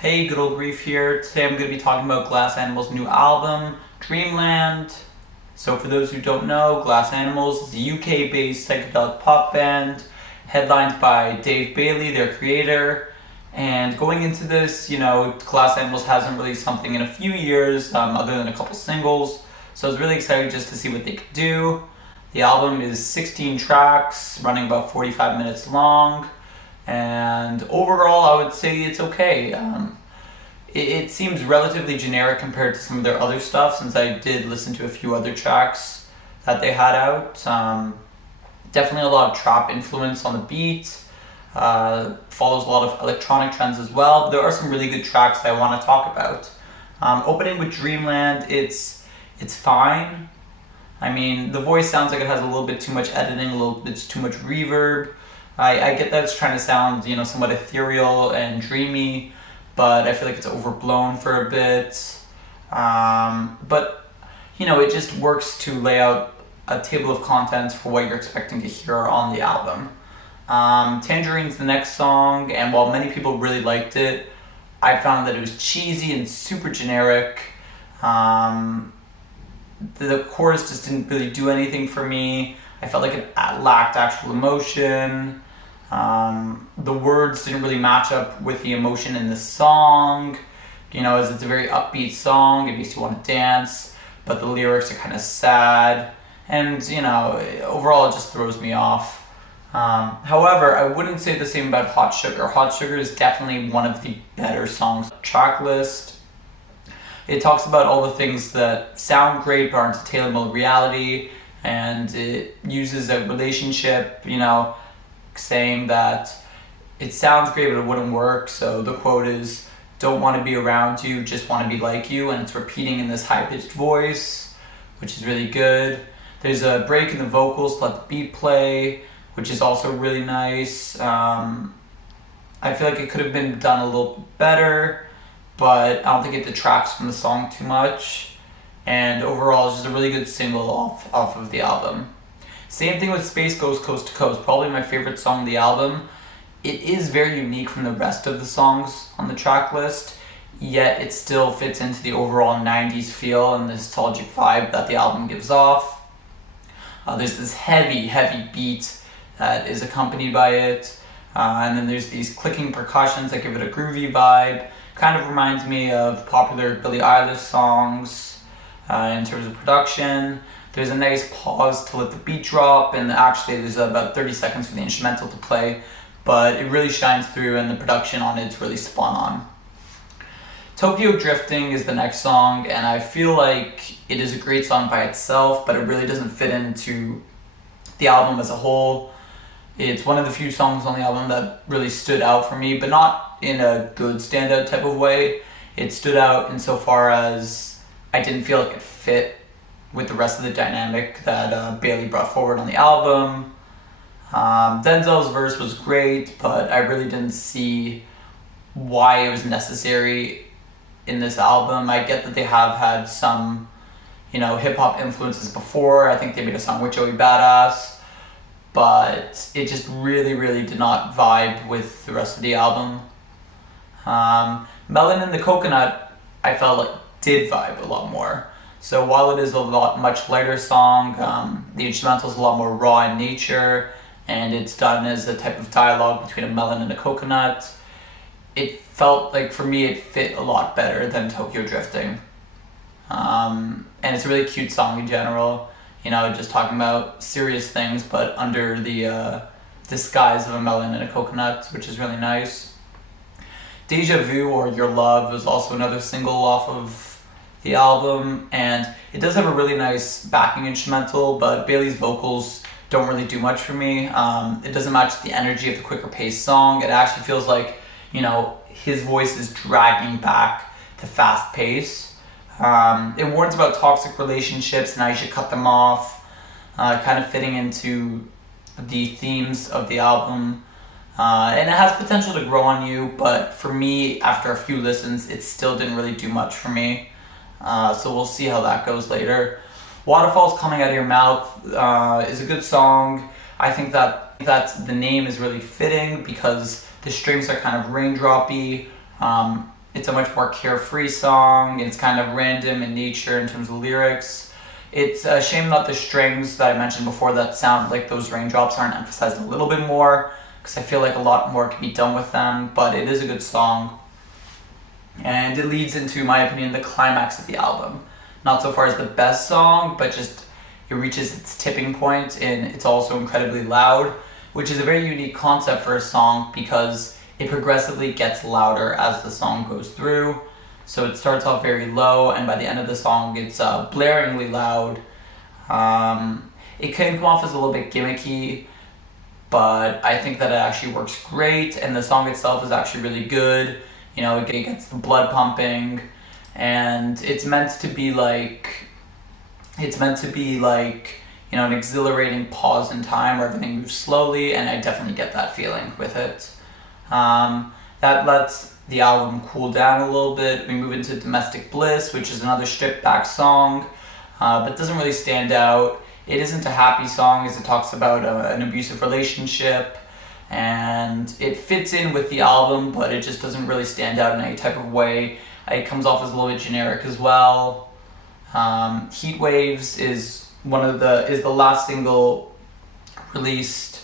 Hey, good old Reef here. Today I'm going to be talking about Glass Animals' new album, Dreamland. So for those who don't know, Glass Animals is a UK-based psychedelic pop band headlined by Dave Bailey, their creator. And going into this, Glass Animals hasn't released something in a few years, other than a couple singles. So I was really excited just to see what they could do. The album is 16 tracks, running about 45 minutes long. And overall, I would say it's okay. It seems relatively generic compared to some of their other stuff, since I did listen to a few other tracks that they had out. Definitely a lot of trap influence on the beat. Follows a lot of electronic trends as well. But there are some really good tracks that I want to talk about. Opening with Dreamland, it's fine. I mean, the voice sounds like it has a little bit too much editing, a little bit too much reverb. I get that it's trying to sound, somewhat ethereal and dreamy, but I feel like it's overblown for a bit. But it just works to lay out a table of contents for what you're expecting to hear on the album. Tangerine's the next song, and while many people really liked it, I found that it was cheesy and super generic. The chorus just didn't really do anything for me. I felt like it lacked actual emotion. The words didn't really match up with the emotion in the song. As it's a very upbeat song, it makes you want to dance, but the lyrics are kind of sad. And, overall it just throws me off. However, I wouldn't say the same about Hot Sugar. Hot Sugar is definitely one of the better songs on the track list. It talks about all the things that sound great but aren't attainable in reality, and it uses a relationship, saying that it sounds great but it wouldn't work. So the quote is, "Don't want to be around you, just want to be like you," and it's repeating in this high-pitched voice, which is really good. There's a break in the vocals to let the beat play, which is also really nice. I feel like it could have been done a little better, but I don't think it detracts from the song too much. And overall, it's just a really good single off of the album. Same thing with Space Goes Coast to Coast, probably my favorite song on the album. It is very unique from the rest of the songs on the track list, yet it still fits into the overall 90s feel and the nostalgic vibe that the album gives off. There's this heavy beat that is accompanied by it, and then there's these clicking percussions that give it a groovy vibe. Kind of reminds me of popular Billie Eilish songs in terms of production. There's a nice pause to let the beat drop, and actually there's about 30 seconds for the instrumental to play, but it really shines through and the production on it's really spot on. Tokyo Drifting is the next song, and I feel like it is a great song by itself, but it really doesn't fit into the album as a whole. It's one of the few songs on the album that really stood out for me, but not in a good standout type of way. It stood out insofar as I didn't feel like it fit with the rest of the dynamic that Bailey brought forward on the album. Denzel's verse was great, but I really didn't see why it was necessary in this album. I get that they have had some, hip-hop influences before. I think they made a song with Joey Badass, but it just really, really did not vibe with the rest of the album. Melon and the Coconut, I felt like did vibe a lot more. So while it is a much lighter song, the instrumental is a lot more raw in nature, and it's done as a type of dialogue between a melon and a coconut. It felt like, for me, it fit a lot better than Tokyo Drifting. And it's a really cute song in general, just talking about serious things, but under the disguise of a melon and a coconut, which is really nice. Deja Vu, or Your Love, is also another single off of the album, and it does have a really nice backing instrumental, but Bailey's vocals don't really do much for me. It doesn't match the energy of the quicker paced song. It actually feels like, his voice is dragging back to fast pace. It warns about toxic relationships and how you should cut them off, kind of fitting into the themes of the album. And it has potential to grow on you, but for me, after a few listens, it still didn't really do much for me. So we'll see how that goes later. Waterfalls Coming Out of Your Mouth is a good song. I think that the name is really fitting because the strings are kind of raindroppy. It's a much more carefree song. It's kind of random in nature in terms of lyrics. It's a shame that the strings that I mentioned before that sound like those raindrops aren't emphasized a little bit more, because I feel like a lot more can be done with them, but it is a good song. And it leads into, in my opinion, the climax of the album. Not so far as the best song, but just it reaches its tipping point and it's also incredibly loud, which is a very unique concept for a song because it progressively gets louder as the song goes through. So it starts off very low, and by the end of the song, it's blaringly loud. It can come off as a little bit gimmicky, but I think that it actually works great, and the song itself is actually really good. You know, it gets the blood pumping, and it's meant to be like, you know, an exhilarating pause in time where everything moves slowly, and I definitely get that feeling with it. That lets the album cool down a little bit. We move into Domestic Bliss, which is another stripped back song, but doesn't really stand out. It isn't a happy song as it talks about an abusive relationship, and it fits in with the album, but it just doesn't really stand out in any type of way. It comes off as a little bit generic as well. Heat Waves is the last single released,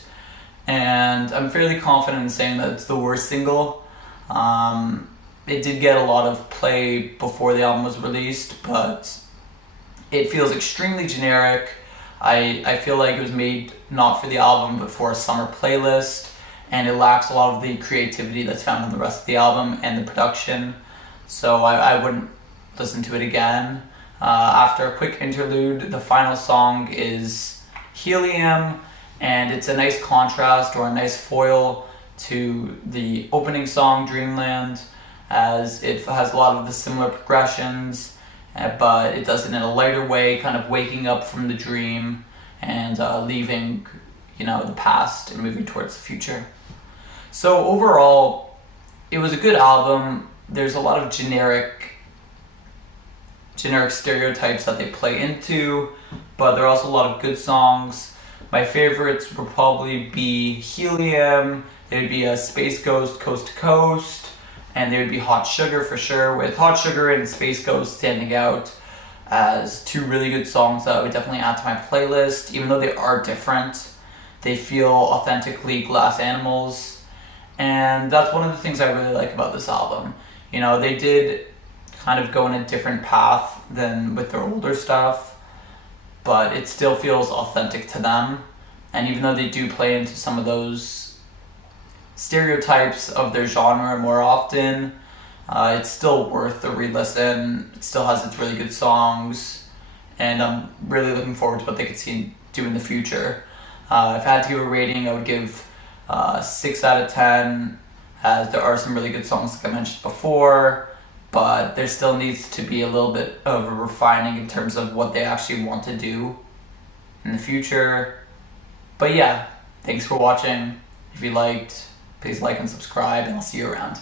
and I'm fairly confident in saying that it's the worst single. It did get a lot of play before the album was released, but it feels extremely generic. I feel like it was made not for the album but for a summer playlist, and it lacks a lot of the creativity that's found in the rest of the album and the production, so I wouldn't listen to it again. After a quick interlude, the final song is Helium, and it's a nice contrast or a nice foil to the opening song, Dreamland, as it has a lot of the similar progressions, but it does it in a lighter way, kind of waking up from the dream and leaving, you know, the past and moving towards the future. So overall, it was a good album. There's a lot of generic stereotypes that they play into, but there are also a lot of good songs. My favorites would probably be Helium, there'd be a Space Ghost, Coast to Coast, and there would be Hot Sugar for sure, with Hot Sugar and Space Ghost standing out as two really good songs that I would definitely add to my playlist. Even though they are different, they feel authentically Glass Animals, and that's one of the things I really like about this album. You know, they did kind of go in a different path than with their older stuff, but it still feels authentic to them. And even though they do play into some of those stereotypes of their genre more often, it's still worth the re-listen. It still has its really good songs, and I'm really looking forward to what they could do in the future. If I had to give a rating, I would give 6 out of 10, as there are some really good songs like I mentioned before, but there still needs to be a little bit of a refining in terms of what they actually want to do in the future. But yeah, thanks for watching. If you liked, please like and subscribe, and I'll see you around.